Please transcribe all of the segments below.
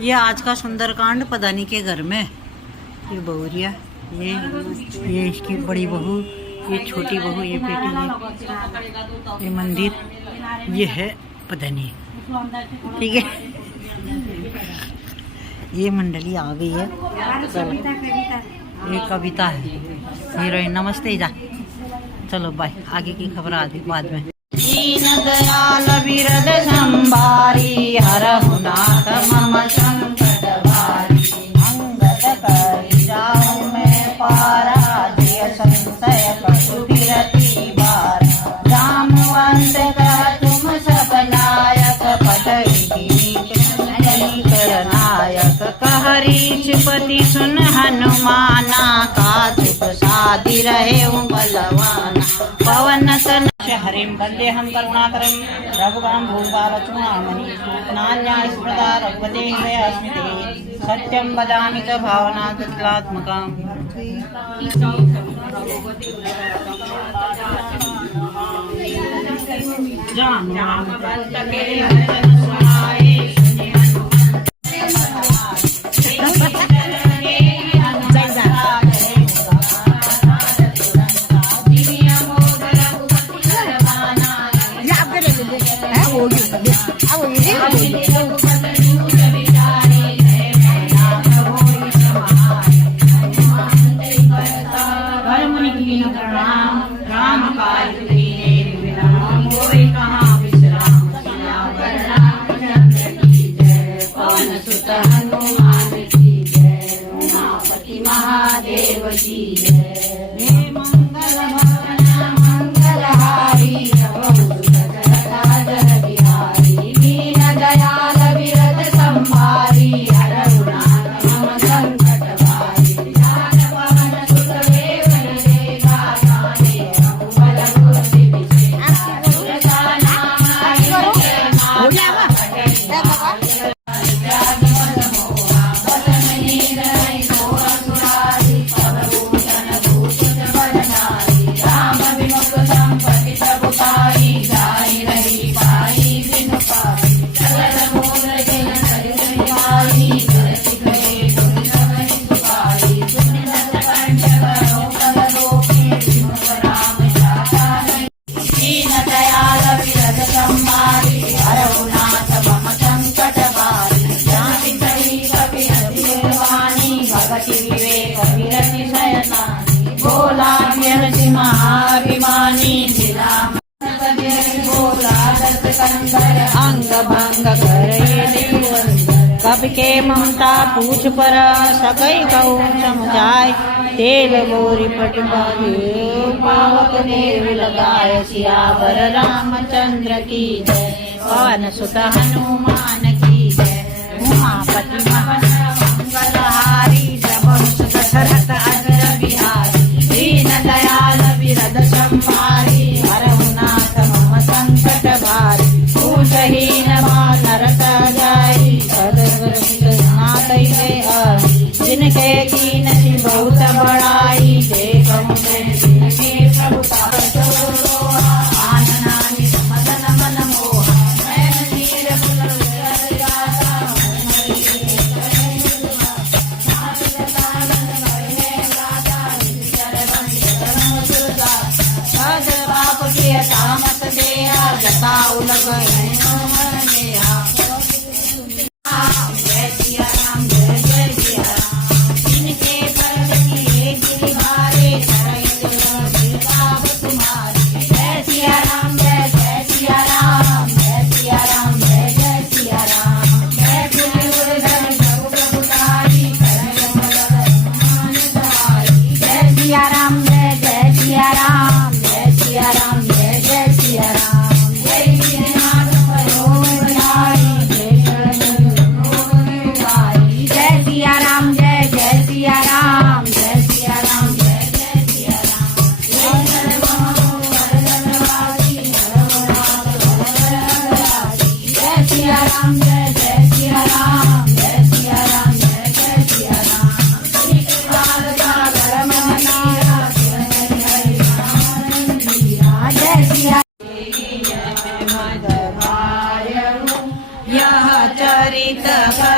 ये आज का सुंदरकांड पदानी के घर में। ये बहुरिया, ये इसकी बड़ी बहू, ये छोटी बहू, ये बेटी, ये मंदिर, ये है पदानी। ठीक है, ये मंडली आ गई है। ये कविता है, हीरोइन। नमस्ते जा, चलो बाय। आगे की खबर आगे बाद में। दीन दयाल विरद संभारी, हरहु नाथ मम संकट भारी। अंगद करि जाऊं मैं पारा, जिय संशय कछु बिरति बार। जामवंत कह तुम सब नायक, पटई नायक। कह रीछपति सुन हनुमाना, काचुक साधि रहे बलवाना। पवन तन हरिम वंदे हम करुणाकरम, रघुराम भूपालचूड़ामणि। नान्या स्मृता रघुपते स्मृते, सत्यं वदामि च भावना तत्लात्मकाम्। महादेव की जय। मंगल भवन मंगलहारी, बिहारी। दीन दयाल विरद संभारी, हरहु नाथ मम संकट भारी। पवन सुत देवन देवा, जाने रघुबर पुर विजय। नाम महाभिमानी, अंग भंग करे। कब के ममता पूछ पर, सकई कहूँ समझाय। तेल गोरी पटवारी, पावक देव लगाय। सियावर रामचंद्र की जय, पवन सुत हनुमान की जय। उमापति मंगलहारी, सब दशरथ अजर बिहारी। दीन दयाल विरद संभारी, हरहु नाथ मम संकट भारी। पूजहीन नरक जाई, सदगुरुनाथ जिनके कीन बहुत बड़ाई। देखूं जिनके प्रभुता, आननानि मदन मन मोहा। नैन नीर बाप के तामस देहा, जताऊ लग जय सिया राम, जय जय सिया राम, जय सिया राम।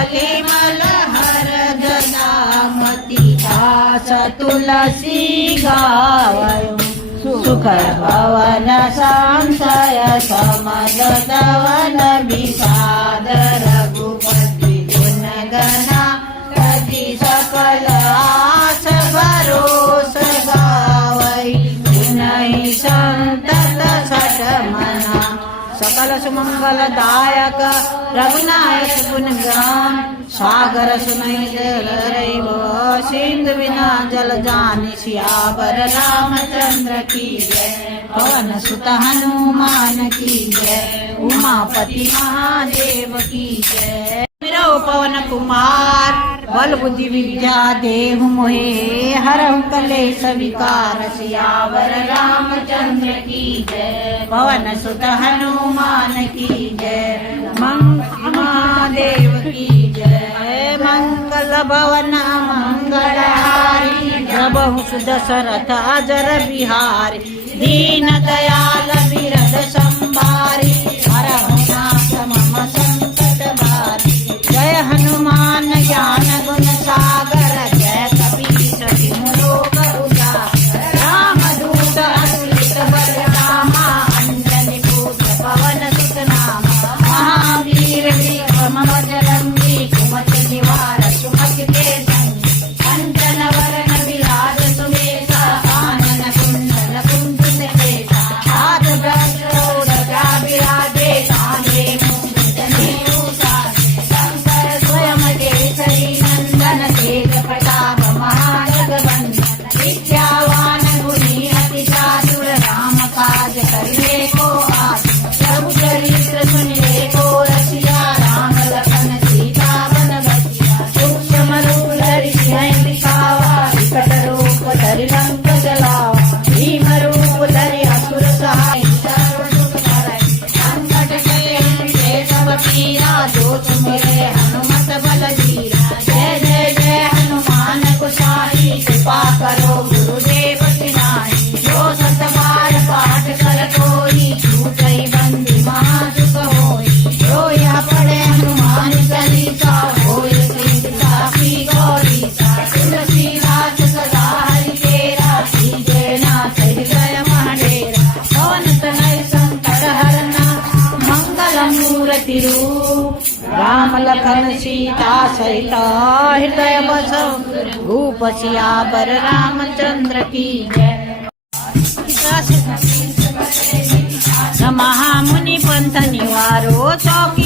परिमल हरदनामती दास तुलसी गावयो सुख भवन संशय समदवन विषाद रघुपति गुण गणा कति सकल आस भरोस गावई गुणहि संतत सठ मना सकल सुमंगलदायक रघुनायक गुणगान सागर सुनई जल रैव सिंधु बिना जल जानि सियावर रामचंद्र की जय पवन सुत हनुमान की जय उमापति महादेव की जय मेरा पवन कुमार बल बुद्धि विद्या देव मोहे हरहु कलेश विकार सियावर रामचंद्र की जय पवन सुत हनुमान की जय महादेव की जय मंगल भवन मंगलहारी प्रभु दशरथ अजर बिहारी दीन दयाल विरद संभारी हरहु नाथ मम संकट भारी जय हनुमान ज्ञान गुण सागर जय कपीश तिहु लोक उजागर रामदूत अतुलित बल धामा अंजनी पुत्र पवन सुत नामा महावीर विक्रम बजरंगी कुमति निवार सुमति के संगी कंचन वरण विराज सुवेश कानन कुंडल कुंडल केसा हाथ वज्र ध्वजा विराजे कांधे मुंज शंकर स्वयं केसरी नंदन तेज प्रताप महाजगवंदन विद्यावान गुणी अति चातुर राम काज करने को आतुर प्रभु चरित्र सुनने को रसिया राम लखन सीता बन बसिया सूक्ष्म रूप धरि सिंह दिखावा विकट रूप धरि लंक जलावा भीम रूप धरि असुर सहाय संकट के सब पीरा जो तुम्हें हनुमत बल धीरा जय जय जय हनुमान कुशाई कृपा करो गुरुदेव की नाई जो सत बार पाठ कर कोई छूटई बंदी महासुख होई जो यह पढ़े हनुमान चालीसा होय सिद्धिसा की गौरीसा तुलसीदास सदा हरि तेरा जय नाथ हृदय महाडेरा पवन तनय संकट हरना मंगल मूर्ति रूप राम लखन सीता सहित हृदय बसो भूप सियावर रामचंद्र की जय महामुनि पंथ निवारो चौकी